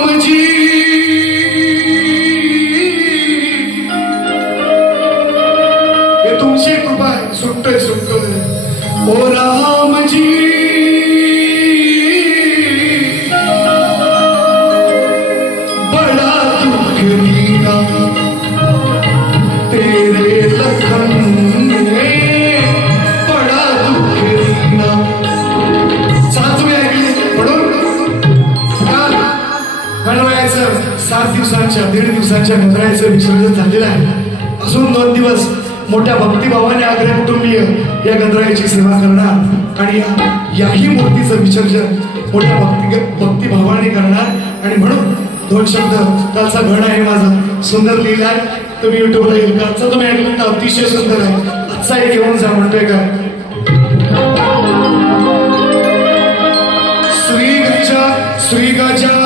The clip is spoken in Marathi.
रामजी हे तुमची कृपा आहे. सुटतोय सुटतोय ओ रामजी बड़ा दुख दीना तेरे लखन ने बड़ा दुख दीना. तुम्ही ऐकले म्हणून काल गणरायाचं 7 दिवसांच्या 1.5 दिवसांच्या गणरायाचं विसर्जन झालेलं आहे. अजून 2 दिवस मोठ्या भक्तिभावाने आग्रह कुटुंबीय या गणरायाची सेवा करणार आणि याही मूर्तीचं विसर्जन मोठ्या भक्तिभावाने करणार. आणि म्हणून 2 शब्द कालचा गण आहे माझा सुंदर लिहिलाय. तुम्ही युट्यूबला येईल. कालचा तुम्ही ऐकलं तर अतिशय सुंदर आहे. आजचा एक घेऊन जा म्हणतोय का श्री गजा